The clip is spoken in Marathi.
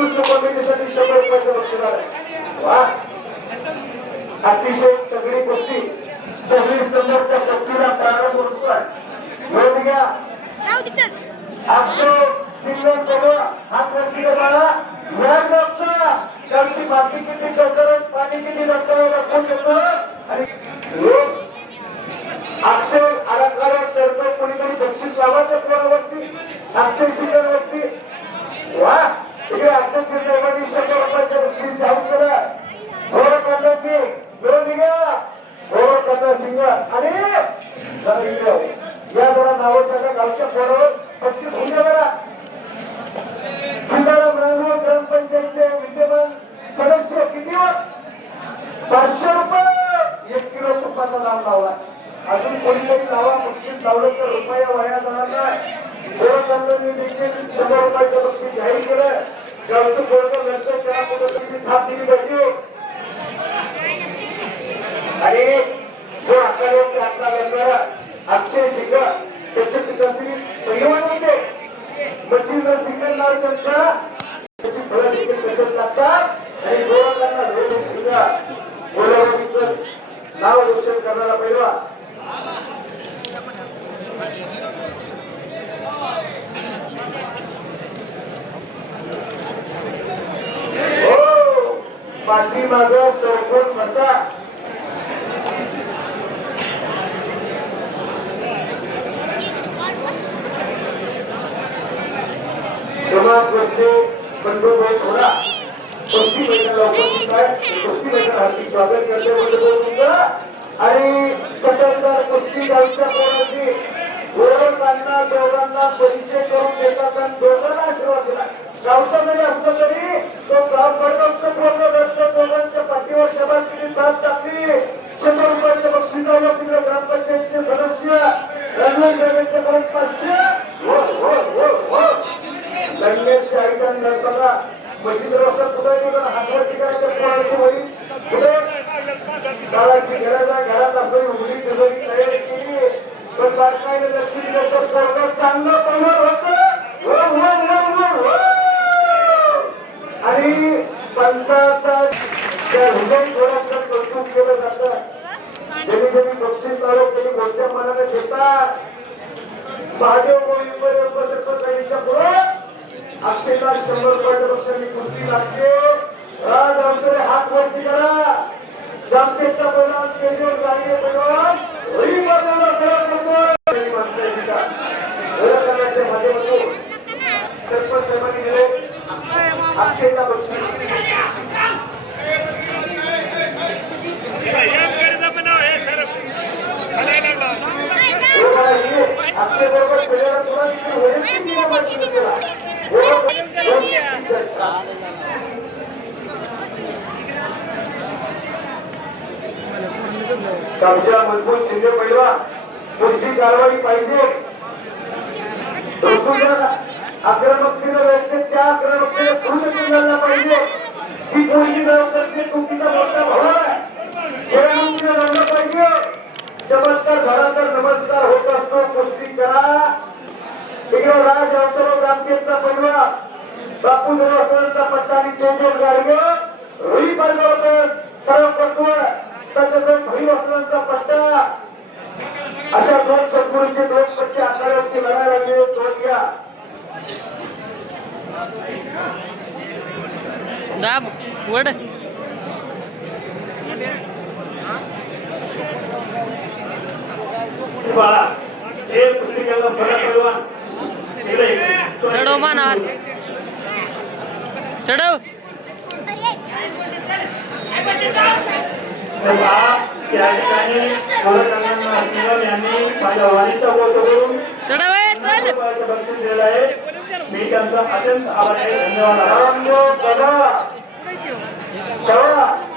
उत्कृष्ट कॉम्बिनेशन 100 रुपयाचं बक्षीस आहे. वा, अतिशय तगडी कुस्ती 26 नंबरच्या कुस्तीला प्रारंभ होतोय. मिळून घ्या आपले सिंगल बघा हात वरती करा. या गप्पा त्यांची माती किती कसरत पाणी किती लागतं कोण येतो आणि अक्षय अलंकारात करतो. कोणीतरी बक्षीस लावायचं कोणावरती 700 वरती. वा, इकडे अध्यक्ष साहेबांनी 100 रुपयाचं बक्षीस जाऊन केलं. घोर करण्याची मिळून घ्या घोर करणार सिंग आणि या जरा नावाच्या गावच्या पोरावर बक्षीस होऊन द्या बरा. सीताराम राणू ग्रामपंचायतचे विद्यमान सदस्य किती 500 रुपये 1 किलो तुपाचा दाम लावला. अजून कोणीतरी लावा. बक्षीस लावलं तर रुपया वाया जाणार नाही. गोरखनाथांनी देखील 100 रुपयाचं बक्षीस जाहीर केलं. गावचं पोरगं नंतर त्याला कुठेतरी थाप दिली पाहिजे. आणि जो आकारावरती हात लागणारा अक्षय सिंग त्याच्या पिताची परिवार होते. मच्छींद्र सिंग नाव त्यांच्या त्याची फळं देखील त्याच्यात लागतात आणि गोरखनाथांना रोज सुद्धा गोलावतीचं नाव रोशन करणारा पैलवान. हो, पाठीमागं चौकोन मसा समाजवरचे बंधुभाऊ थोडा कुस्ती मैदानाला उपस्थित आहे. कुस्ती मैदान हार्दिक स्वागत करते बंधुभाऊ आणि पटलदार कुस्ती गावच्या पोरांची गोरखांना दोघांना परिचय करून देतात आणि दोघांना आशीर्वाद दिला. गावचा जरी असलं तरी तो गाव पडगावचं पूर्ण असतं. दोघांच्या पाठीवर शबासकीने साथ टाकली. 100 रुपयाचं बक्षीस आलं. तिकडे ग्रामपंचायतचे सदस्य रणवीर परत 500 लग्नाची आयटम नंतर मशीनवर असं पुढे हातवरती करायचं पोराची वही पुढे गावाची गरज आहे. घरात आपण उघडी तिजोरी तयारी केली पण बारकाईने लक्ष दिलं तर स्वर्ग चांगलं पडणार होतं. आणि पंचाचा त्या हृदय थोडासा कौतुक केलं जातं. ज्यांनी ज्यांनी बक्षीस लावलं त्यांनी मोठ्या मनाने घेतात. महादेव गोविंदच्या पुढे अक्षयला 100 रुपयाच्या बक्षिसाची कुस्ती लागते. राज अवसरे हात वरती करा. जामखेडचा पैलवान केजरीवाल गाडगे पैलवान हरी बाजारला सरळ करतो. करण्याच्या माध्यमातून सरपंच साहेबांनी दिले अक्षयला बक्षीस. अक्षय बरोबर पहिल्याला तुला गावच्या मजबूत शिंदे पैलवान पुढची कारवाई पाहिजे. आक्रमकतेनं व्यवस्थित त्या आक्रमकतेने पूर्ण केला पाहिजे. ही कोणती जबाबदारी चुकीचा मोठा भाव आहे. खेळाडूंना रंगलं पाहिजे. चमत्कार झाला तर नमस्कार होत असतो. कुस्ती करा. इकडे राज अवसरो ग्रामपंचायतचा पैलवान बापू देवस्थानचा पट्टा आणि केजरीवाल गाडगे रोही पैलवान सर्व करतोय. तसंच भई वस्त्रांचा पट्टा अशा 2 चतुर्चे 2 पट्टे आकारावरती लढायला लागले. तो घ्या दाब वड बाळा हे पुस्तिकेला फरक पैलवान चढव मानात चढव त्या ठिकाणी यांनी माझ्या वाणीचा फोटो करून चढव चल बक्षीस दिलं आहे. मी त्यांचा अत्यंत आभारी आहे. धन्यवाद.